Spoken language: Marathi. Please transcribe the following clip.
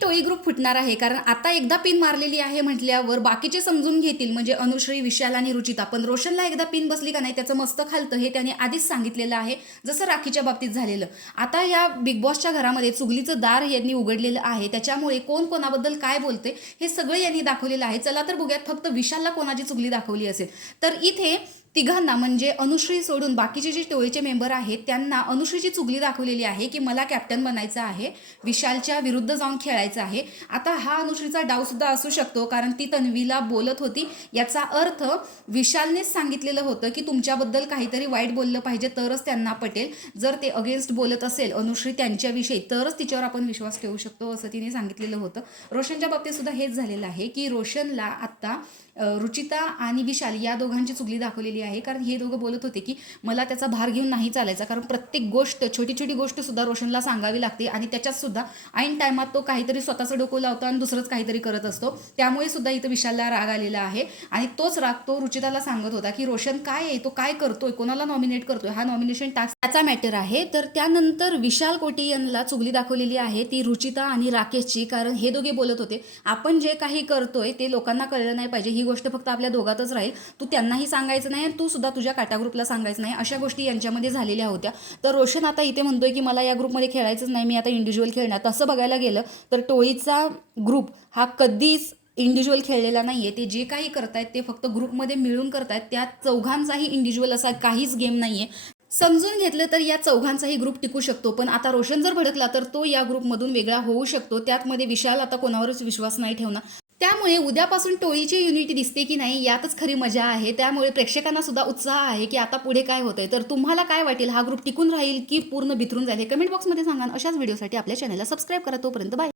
टोळी ग्रुप फुटणार आहे, कारण आता एकदा पिन मारलेली आहे म्हटल्यावर बाकीचे समजून घेतील, म्हणजे अनुश्री, विशाल आणि रुचिता. पण रोशनला एकदा पिन बसली का नाही त्याचं मस्तक हलतं हे त्याने आधीच सांगितलेलं आहे, जसं राखीच्या बाबतीत झालेलं. आता या बिग बॉसच्या घरामध्ये चुगलीचं दार यांनी उघडलेलं आहे, त्याच्यामुळे कोण कोणाबद्दल काय बोलते हे सगळं यांनी दाखवलेलं आहे. चला तर बघूयात फक्त विशालला कोणाची चुगली दाखवली असेल. तर इथे तिघांना म्हणजे अनुश्री सोडून बाकीचे जे टोळीचे मेंबर आहेत त्यांना अनुश्रीची चुगली दाखवलेली आहे की मला कॅप्टन बनायचं आहे, विशालच्या विरुद्ध जाऊन खेळायचं आहे. आता हा अनुश्रीचा डावसुद्धा असू शकतो, कारण ती तन्वीला बोलत होती. याचा अर्थ विशालनेच सांगितलेलं होतं की तुमच्याबद्दल काहीतरी वाईट बोललं पाहिजे तरच त्यांना पटेल. जर ते अगेन्स्ट बोलत असेल अनुश्री त्यांच्याविषयी तरच तिच्यावर आपण विश्वास ठेवू शकतो असं तिने सांगितलेलं होतं. रोशनच्या बाबतीत सुद्धा हेच झालेलं आहे की रोशनला आत्ता रुचिता आणि विशाल या दोघांची चुगली दाखवलेली आहे, कारण हे दोघं बोलत होते की मला त्याचा भार घेऊन नाही चालायचा, कारण प्रत्येक गोष्ट छोटी छोटी गोष्ट सुद्धा रोशनला सांगावी लागते आणि त्याच्यात सुद्धा ऐन टायमात तो काहीतरी स्वतःचं डोकं लावतो आणि दुसरंच काहीतरी करत असतो. त्यामुळे सुद्धा इथं विशालला राग आलेला आहे आणि तोच राग तो रुचिताला सांगत होता की रोशन काय आहे, तो काय करतोय, कोणाला नॉमिनेट करतोय, हा नॉमिनेशन टास्क त्याचा मॅटर आहे. तर त्यानंतर विशाल कोटियनला चुगली दाखवलेली आहे ती रुचिता आणि राकेशची, कारण हे दोघे बोलत होते आपण जे काही करतोय ते लोकांना कळलं नाही पाहिजे, ही गोष्ट फक्त आपल्या दोघातच राहील, तू त्यांनाही सांगायचं नाही आणि तू सुद्धा तुझ्या काटा ग्रुपला सांगायचं नाही, अशा गोष्टी यांच्यामध्ये झालेल्या होत्या. तर रोशन आता इथे म्हणतोय की मला या ग्रुपमध्ये खेळायचंच नाही, मी आता इंडिव्हिज्युअल खेळणार. तसं बघायला गेलं तर टोळीचा ग्रुप हा कधीच इंडिव्हिज्युअल खेळलेला नाही आहे. ते जे काही करतायत ते फक्त ग्रुपमध्ये मिळून करतायत, त्यात चौघांचाही इंडिव्हिज्युअल असा काहीच गेम नाही आहे. समजून घेतलं तर या चौघांचाही ग्रुप टिकू शकतो, पण आता रोशन जर भडकला तर तो या ग्रुपमधून वेगळा होऊ शकतो. त्यातमध्ये विशाल आता कोणावरच विश्वास नाही ठेवणार. त्यामुळे उद्यापासून टोळीची युनिटी दिसते की नाही यातच खरी मजा आहे. त्यामुळे प्रेक्षकांना सुद्धा उत्साह आहे की आता पुढे काय होतंय. तर तुम्हाला काय वाटेल, हा ग्रुप टिकून राहील की पूर्ण बिथरून जाईल हे कमेंट बॉक्समध्ये सांगा. अशाच व्हिडिओसाठी आपल्या चॅनलला सबस्क्राईब करा. तोपर्यंत बाय.